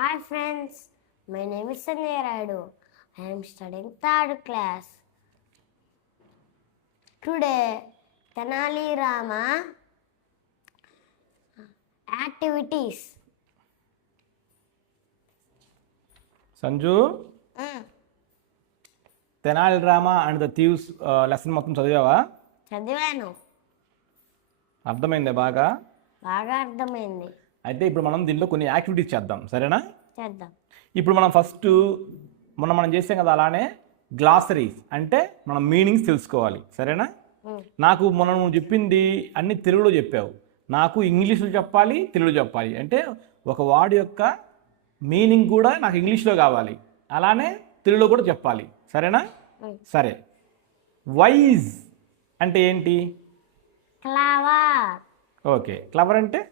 Hi friends, my name is Sanjay Raidu. I am studying third class. Today, Tenali Rama activities. Sanju Tenali drama and the thieves lesson మొత్తం చదివావా? చదివాను. అర్థమైందే బాగా అర్థమైంది. అయితే ఇప్పుడు మనం దీనిలో కొన్ని యాక్టివిటీస్ చేద్దాం, సరేనా? చేద్దాం. ఇప్పుడు మనం ఫస్ట్ మనం చేసాం కదా, అలానే గ్లాసరీస్ అంటే మనం మీనింగ్స్ తెలుసుకోవాలి, సరేనా? నాకు మొన్న నువ్వు చెప్పింది అన్ని తెలుగులో చెప్పావు, నాకు ఇంగ్లీష్లో చెప్పాలి, తెలుగులో చెప్పాలి. అంటే ఒక వర్డ్ యొక్క మీనింగ్ కూడా నాకు ఇంగ్లీష్లో కావాలి, అలానే తెలుగులో కూడా చెప్పాలి, సరేనా? సరే. వైజ్ అంటే ఏంటి? క్లవర్. ఓకే. క్లవర్ అంటే?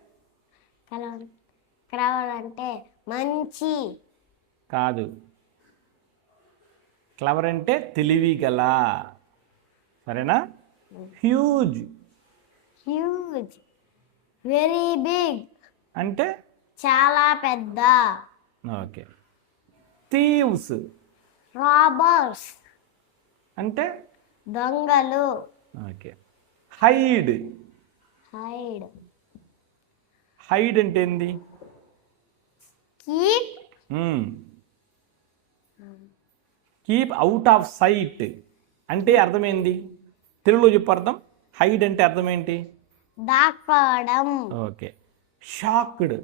క్లవర్ అంటే మంచి కాదు. క్లవర్ అంటే తెలివిగల, సరేనా? హ్యూజ్. హ్యూజ్. వెరీ బిగ్ అంటే చాలా పెద్ద. ఓకే. థీవ్స్. రాబర్స్ అంటే దొంగలు. ఓకే. హైడ్. హైడ్. హైడ్ అంటే ఏంది? Keep. Keep out of sight అంటే అర్థమైంది? తెలుగులో చెప్పు అర్థం. హైడ్ అంటే అర్థం ఏంటి? దాక్కోవడం. Okay. Shocked.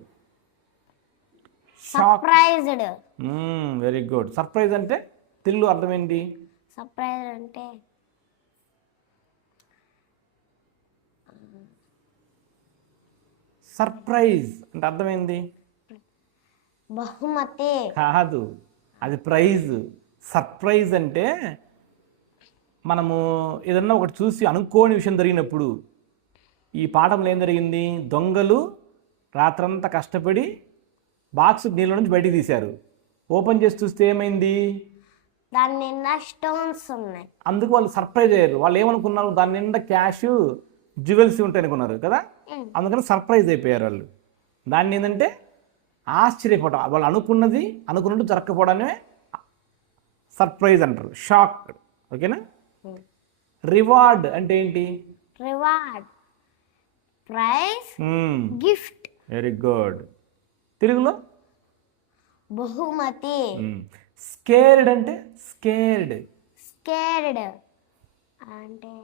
Surprised. Very good. Surprise అంటే తెలుగులో అర్థం ఏంటి? సర్ప్రైజ్ అంటే సర్ప్రైజ్ అంటే అర్థమైంది? బహుమతి. కాదు, అది ప్రైజ్. సర్ప్రైజ్ అంటే మనము ఏదన్నా ఒకటి చూసి అనుకోని విషయం జరిగినప్పుడు, ఈ పాఠంలో ఏం జరిగింది? దొంగలు రాత్రంతా కష్టపడి బాక్స్ నీళ్ళ నుంచి బయటికి తీశారు. ఓపెన్ చేసి చూస్తే ఏమైంది? దాని నిండా స్టోన్స్ ఉన్నాయి. అందుకు వాళ్ళు సర్ప్రైజ్ అయ్యారు. వాళ్ళు ఏమనుకున్నారు? దాని నిండా క్యాష్, జ్యువెల్స్ ఉంటాయి అనుకున్నారు కదా, అందుకని సర్ప్రైజ్ అయిపోయారు వాళ్ళు. దాన్ని ఏంటంటే ఆశ్చర్యపోవడం. వాళ్ళు అనుకున్నట్టు జరగకపోవడమే సర్ప్రైజ్ అంటారు, షాక్. ఓకేనా? రివార్డ్ అంటే ఏంటి? Reward, prize, gift. Very good. తెలుగులో బహుమతి. స్కేర్డ్ అంటే? స్కేర్డ్. స్కేర్డ్ అంటే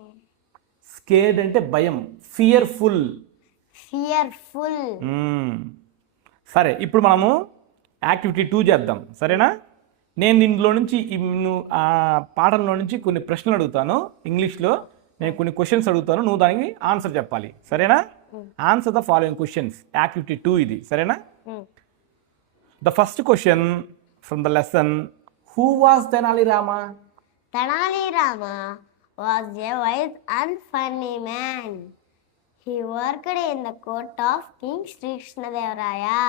స్కేర్డ్ అంటే భయం, ఫియర్ఫుల్. ఫియర్ఫుల్. సరే, ఇప్పుడు మనము యాక్టివిటీ 2 చేద్దాం, సరేనా? నేను దీంట్లో నుంచి పాఠంలో నుంచి కొన్ని ప్రశ్నలు అడుగుతాను ఇంగ్లీష్లో. నేను కొన్ని క్వశ్చన్స్ అడుగుతాను, నువ్వు దానికి ఆన్సర్ చెప్పాలి, సరేనా? Answer the following questions. Activity 2 ఇది, సరేనా? The first question from the lesson, who was Tenali Rama? Tenali Rama was a wise and funny man. He worked in the court of King Sri Krishnadevaraya,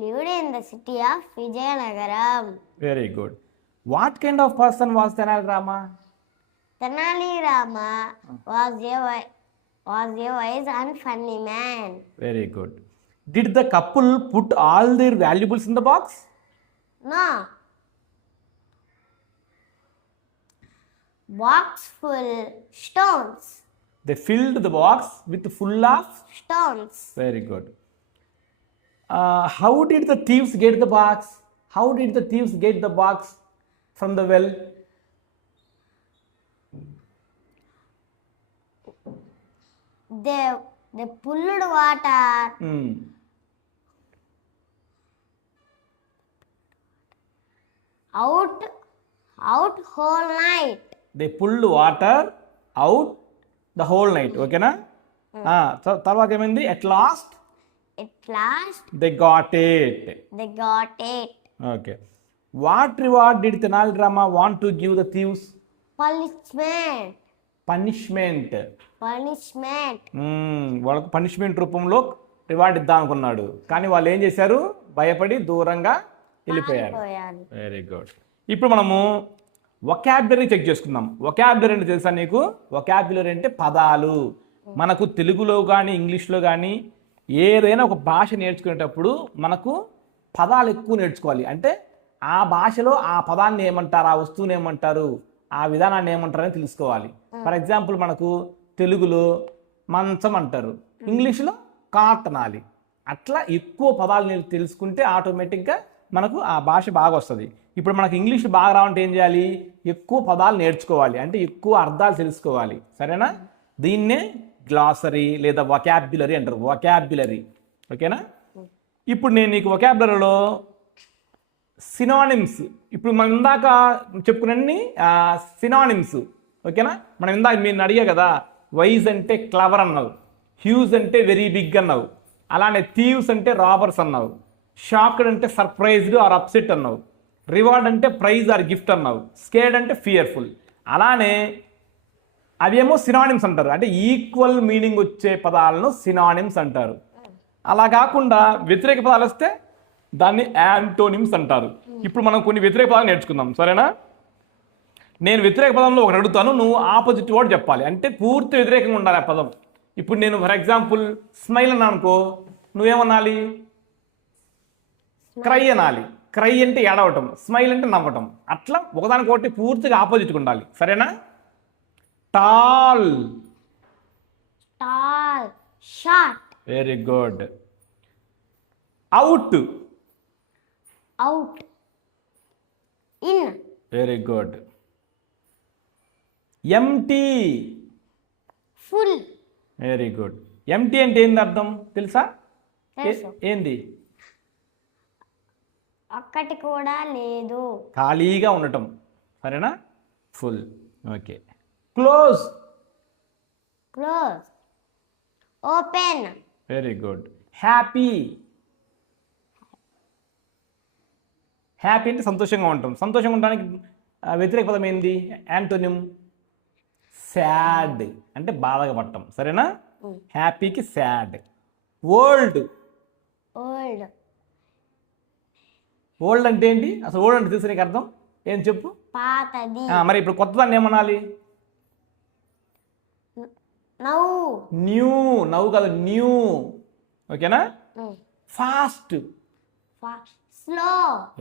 lived in the city of Vijayanagaram. Very good. What kind of person was Tenali Rama? Tenali Rama was a wise and funny man. Very good. Did the couple put all their valuables in the box? No. Box full stones. They filled the box with full of Stones. Very good. How did the thieves get the box? How did the thieves get the box from the well? They pulled water. Out whole night. They pulled water out the whole night. ఓకేనా? తర్వాత ఏమైంది? At last they got it. Okay. What reward did Tenali Rama want to give the thieves? Punishment. వాళ్ళకు punishment రూపంలో reward ఇద్దాం అనుకున్నాడు, కానీ వాళ్ళు ఏం చేశారు? భయపడి దూరంగా వెళ్ళిపోయారు. Very good. ఇప్పుడు మనము వొకాబులరీ చెక్ చేసుకుందాం. వొకాబులరీ అంటే తెలుసా నీకు? వొకాబులరీ అంటే పదాలు. మనకు తెలుగులో కానీ ఇంగ్లీష్లో కానీ ఏదైనా ఒక భాష నేర్చుకునేటప్పుడు మనకు పదాలు ఎక్కువ నేర్చుకోవాలి. అంటే ఆ భాషలో ఆ పదాన్ని ఏమంటారు, ఆ వస్తువుని ఏమంటారు, ఆ విధానాన్ని ఏమంటారు అని తెలుసుకోవాలి. ఫర్ ఎగ్జాంపుల్ మనకు తెలుగులో మంచం అంటారు, ఇంగ్లీష్లో కాట్ అనాలి. అట్లా ఎక్కువ పదాలు తెలుసుకుంటే ఆటోమేటిక్గా మనకు ఆ భాష బాగా వస్తుంది. ఇప్పుడు మనకు ఇంగ్లీష్ బాగా రావంటే ఏం చేయాలి, ఎక్కువ పదాలు నేర్చుకోవాలి, అంటే ఎక్కువ అర్థాలు తెలుసుకోవాలి. సరేనా? దీన్నే గ్లాసరీ లేదా వొకాబ్యులరీ అంటారు. వొకాబ్యులరీ, ఓకేనా? ఇప్పుడు నేను నీకు వొకాబ్యులరీలో సినానిమ్స్, ఇప్పుడు మనం ఇందాక చెప్పుకున్నీ సినానిమ్స్, ఓకేనా? మనం ఇందాక మీరు అడిగా కదా, వైజ్ అంటే క్లవర్ అన్నావు, హ్యూజ్ అంటే వెరీ బిగ్ అన్నావు, అలానే థీవ్స్ అంటే రాబర్స్ అన్నావు, షాక్డ్ అంటే సర్ప్రైజ్డ్ ఆర్ అప్సెట్ అన్నావు, రివార్డ్ అంటే ప్రైజ్ ఆర్ గిఫ్ట్ అన్నావు, స్కేర్డ్ అంటే ఫియర్ఫుల్. అలానే అవేమో సినానిమ్స్ అంటారు, అంటే ఈక్వల్ మీనింగ్ వచ్చే పదాలను సినానిమ్స్ అంటారు. అలా కాకుండా వ్యతిరేక పదాలు వస్తే దాన్ని యాంటోనిమ్స్ అంటారు. ఇప్పుడు మనం కొన్ని వ్యతిరేక పదాలు నేర్చుకుందాం, సరేనా? నేను వ్యతిరేక పదంలో ఒకటి అడుగుతాను, నువ్వు ఆపోజిట్ వర్డ్ చెప్పాలి, అంటే పూర్తి వ్యతిరేకంగా ఉండాలి ఆ పదం. ఇప్పుడు నేను ఫర్ ఎగ్జాంపుల్ స్మైల్ అన్నా అనుకో, నువ్వేమనాలి? క్రై అనాలి. క్రై అంటే ఏడవటం, స్మైల్ అంటే నవ్వటం. అట్లా ఒకదానికొకటి పూర్తిగా ఆపోజిట్గా ఉండాలి, సరేనా? Tall, tall, short, very good. Out, out, in, very good. Empty, full, very good. Empty అంటే ఏంది అర్థం తెలుసా? తెలుసు. ఏంది? ఒక్కటి కూడా లేదు, ఖాళీగా ఉండటం, సరేనా? Full, okay. Close, close, open, very good. Happy, happy అంటే సంతోషంగా ఉంటాం. సంతోషంగా ఉండడానికి వ్యతిరేక పదం ఏంది? యాంటోనిమ్ సాడ్, అంటే బాధగా పడటం, సరేనా? హ్యాపీకి సాడ్. ఓల్డ్, ఓల్డ్, ఓల్డ్ అంటే ఏంటి అసలు? ఓల్డ్ అంటే తెలుసు నీకు అర్థం ఏం చెప్పు? పాతది. మరి ఇప్పుడు కొత్త దాన్ని ఏమనాలి? నవ్వు, న్యూ. నవ్వు కాదు, న్యూ, ఓకేనా? Fast, slow,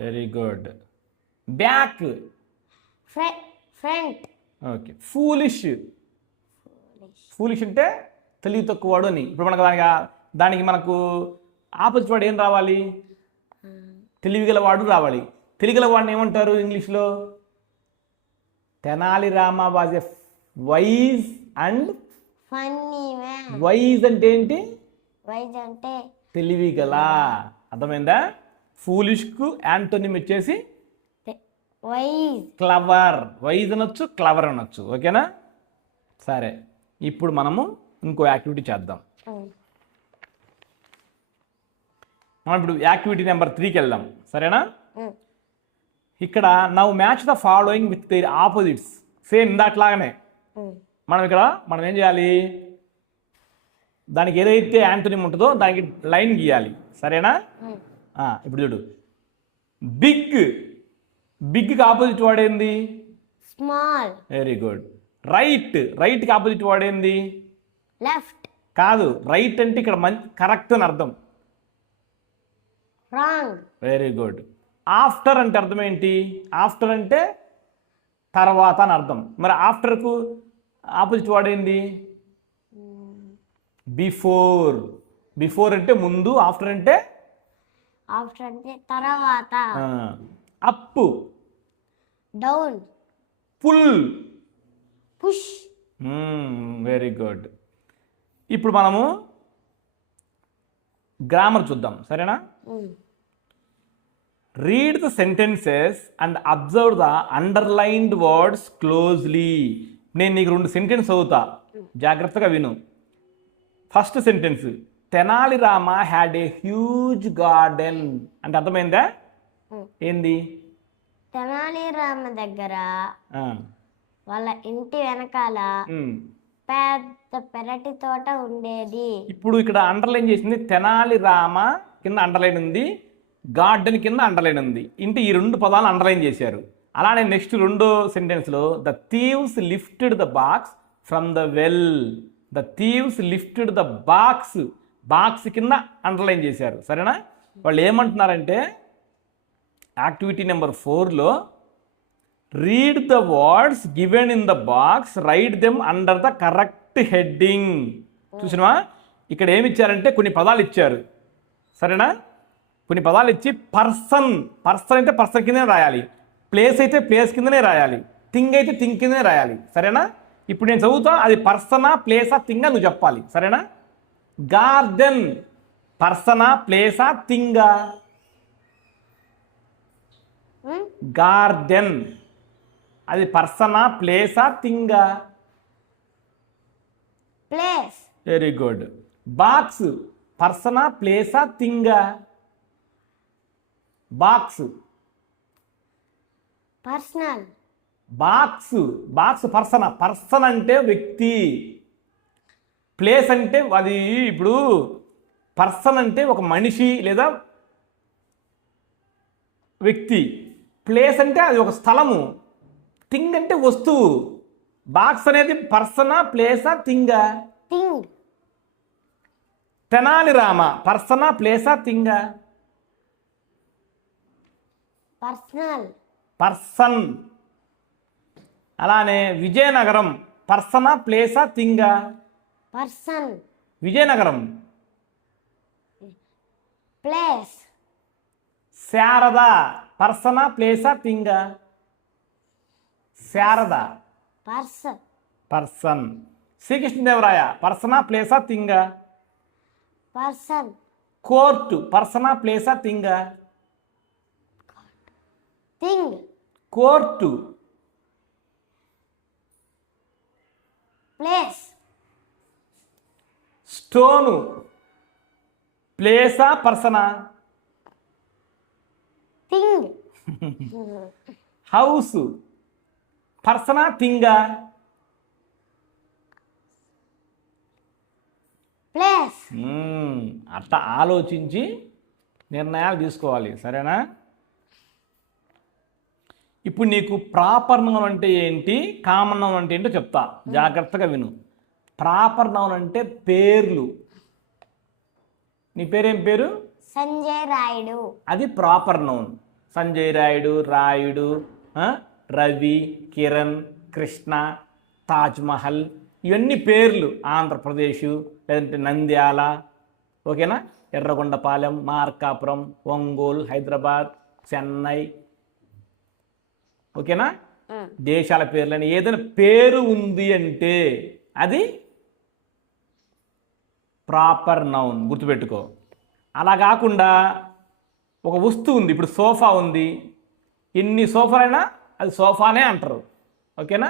very good. Back, front, okay. Foolish, foolish అంటే తెలివి తక్కువవాడు అని. ఇప్పుడు మనకు దానికి మనకు ఆపోజిట్ వాడు ఏం రావాలి? తెలివిగలవాడు రావాలి. తెలివిగలవాడిని ఏమంటారు ఇంగ్లీష్లో? Tenali Rama was a wise and funny man. Wise అంటే ఏంటి? వైజ్ అంటే తెలివిగల, అర్థమైందా? ఫూలిష్కు యాంటోనిమ్ వచ్చేసి వైజ్, క్లవర్. వైజ్ అనొచ్చు, క్లవర్ అనొచ్చు, ఓకేనా? సరే, ఇప్పుడు మనము ఇంకో యాక్టివిటీ చేద్దాం. మనం ఇప్పుడు యాక్టివిటీ నెంబర్ 3కి వెళ్దాం, సరేనా? ఇక్కడ now match the following with their opposites. Same ఇందాట్లాగానే మనం ఏం చేయాలి? దానికి ఏదైతే యాంటోనిమ్ ఉంటుందో దానికి లైన్ గీయాలి, సరేనా? ఇప్పుడు చూడు, బిగ్, బిగ్కి ఆపోజిట్ వాడేంది? Small, very good. రైట్, రైట్కి ఆపోజిట్ వాడేంది? లెఫ్ట్, కాదు, రైట్ అంటే ఇక్కడ కరెక్ట్ అని అర్థం. Wrong, very good. ఆఫ్టర్ అంటే అర్థం ఏంటి? ఆఫ్టర్ అంటే తర్వాత అని అర్థం. మరి ఆఫ్టర్కు ఆపోజిట్ వాడేంది? బిఫోర్. బిఫోర్ అంటే ముందు, ఆఫ్టర్ అంటే తర్వాత. Up, down, pull, push. Very good. ఇప్పుడు మనము గ్రామర్ చూద్దాం, సరేనా? Read the sentences and observe the underlined words closely. నేను నీకు 2 సెంటెన్స్ చదువుతా, జాగ్రత్తగా విను. First sentence, Tenali Rama had a huge garden అంటే అర్థమైందా? ఏంది? తెనాలి రామ దగ్గర వాళ్ళ ఇంటి వెనకాల పెద్ద పెరటి తోట ఉండేది. ఇప్పుడు ఇక్కడ అండర్లైన్ చేసింది తెనాలి రామ కింద అండర్లైన్ ఉంది, గార్డెన్ కింద అండర్లైన్ ఉంది. ఇంటి ఈ 2 పదాలు అండర్లైన్ చేశారు. అలానే నెక్స్ట్ 2వ సెంటెన్స్లో the thieves lifted the box from the well. The thieves lifted the box, box కింద అండర్లైన్ చేశారు, సరేనా? వాళ్ళు ఏమంటున్నారంటే యాక్టివిటీ నెంబర్ 4లో read the words given in the box, write them under the correct heading. చూసినవా, ఇక్కడ ఏమి ఇచ్చారంటే కొన్ని పదాలు ఇచ్చారు, సరేనా? కొన్ని పదాలు ఇచ్చి పర్సన్ అయితే పర్సన్ కిందనే రాయాలి, ప్లేస్ అయితే ప్లేస్ కిందనే రాయాలి, థింగ్ అయితే థింగ్ కిందనే రాయాలి, సరేనా? ఇప్పుడు నేను చదువుతా, అది పర్సనా ప్లేసా థింగా నువ్వు చెప్పాలి, సరేనా? గార్డెన్ పర్సనా ప్లేసా థింగా? గార్డెన్ అది పర్సనా ప్లేసా థింగా? ప్లేస్. Very good. బాక్స్ పర్సనా ప్లేసా థింగా? బాక్స్. పర్సనల్. బాక్స్ పర్సన్ అంటే వ్యక్తి, ప్లేస్ అంటే అది ఇప్పుడు పర్సన్ అంటే ఒక మనిషి లేదా వ్యక్తి, ప్లేస్ అంటే అది ఒక స్థలము, థింగ్ అంటే వస్తువు. బాక్స్ అనేది పర్సనా ప్లేసా థింగా? థింగ్. తెనాలి రామ పర్సనా ప్లేసా థింగా? పర్సన్. అలానే విజయనగరం పర్సనా ప్లేసా థింగా? పర్సన్. విజయనగరం. ప్లేస్. శారద పర్సనా ప్లేసా థింగా? శారద. పర్సన్. శ్రీకృష్ణదేవరాయ పర్సనా ప్లేసా థింగా? పర్సన్. కోర్టు పర్సనా ప్లేసా థింగా? థింగ్. కోర్టు. ప్లేస్. స్టోను ప్లేసా పర్సనా? థింగ్. హౌస్ పర్సనా థింగా? ప్లేస్. అట్లా ఆలోచించి నిర్ణయాలు తీసుకోవాలి, సరేనా? ఇప్పుడు నీకు ప్రాపర్ నౌన్ అంటే ఏంటి, కామన్ నౌన్ అంటే ఏంటో చెప్తా, జాగ్రత్తగా విను. ప్రాపర్ నౌన్ అంటే పేర్లు. నీ పేరేం పేరు? సంజయ్ రాయుడు. అది ప్రాపర్ నౌన్. సంజయ్ రాయుడు, రాయుడు, రవి, కిరణ్, కృష్ణ, తాజ్మహల్, ఇవన్నీ పేర్లు. ఆంధ్రప్రదేశ్ లేదంటే నంద్యాల, ఓకేనా? ఎర్రగొండపాలెం, మార్కాపురం, ఒంగోలు, హైదరాబాద్, చెన్నై, ఓకేనా? దేశాల పేర్లని ఏదైనా పేరు ఉంది అంటే అది ప్రాపర్ నౌన్, గుర్తుపెట్టుకో. అలా కాకుండా ఒక వస్తువు ఉంది, ఇప్పుడు సోఫా ఉంది, ఎన్ని సోఫాలైనా అది సోఫానే అంటారు, ఓకేనా?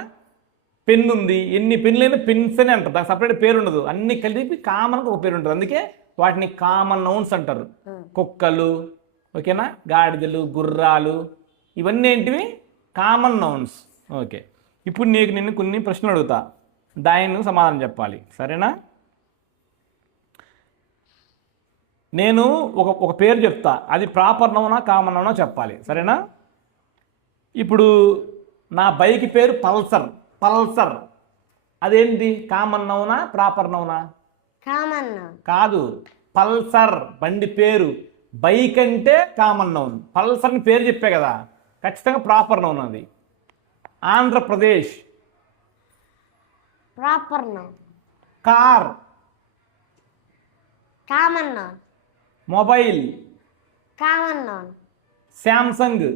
పెన్ ఉంది, ఎన్ని పెన్నులైనా పెన్స్ అనే అంటారు, దానికి సపరేట్ పేరు ఉండదు, అన్ని కలిపి కామన్గా ఒక పేరు ఉంటుంది, అందుకే వాటిని కామన్ నౌన్స్ అంటారు. కుక్కలు, ఓకేనా? గాడిదలు, గుర్రాలు, ఇవన్నీ ఏంటివి? Common nouns. ఓకే, ఇప్పుడు నిన్ను కొన్ని ప్రశ్నలు అడుగుతా, దానికి సమాధానం చెప్పాలి, సరేనా? నేను ఒక పేరు చెప్తా, అది ప్రాపర్ నౌనా కామన్ నౌనా చెప్పాలి, సరేనా? ఇప్పుడు నా బైక్ పేరు పల్సర్, అదేంటి? కామన్ నౌనా ప్రాపర్ నౌనా? కామన్. కాదు, పల్సర్ బండి పేరు. బైక్ అంటే కామన్ నౌన్, పల్సర్ అని పేరు చెప్పే కదా, ఖచ్చితంగా ప్రాపర్ నౌన్ అది. Andhra Pradesh proper noun. Car common noun. Mobile common noun. Samsung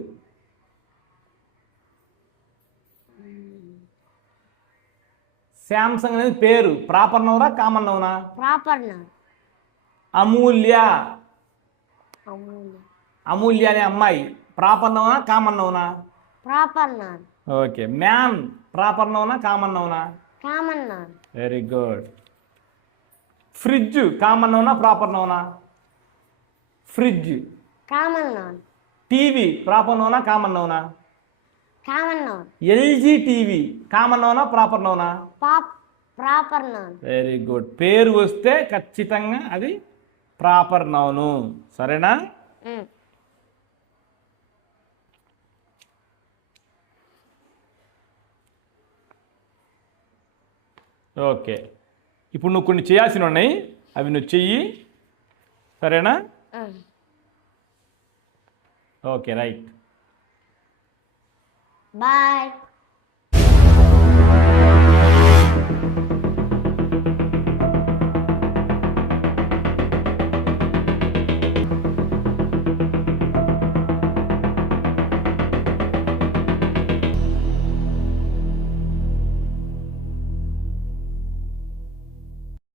అనేది పేరు, ప్రాపర్ నౌనా కామన్ నౌనా? Proper noun. అమూల్య అనే అమ్మాయి ప్రాపర్ నౌనా కామన్ నౌనా? Proper noun. Okay, man proper నౌనా కామన్ నౌనా? Common noun. Very good. Fridge common నౌనా ప్రాపర్ నౌనా? Fridge. Common noun. TV proper నౌనా కామన్ నౌనా? Common noun. LG TV common నౌనా ప్రాపర్ నౌనా? Proper noun. Very good. పేరు వస్తే ఖచ్చితంగా అది ప్రాపర్ నౌను, సరేనా? ఓకే, ఇప్పుడు నువ్వు కొన్ని చేయాల్సి ఉన్నాయి, అవి నువ్వు చెయ్యి, సరేనా? Okay, right. బాయ్.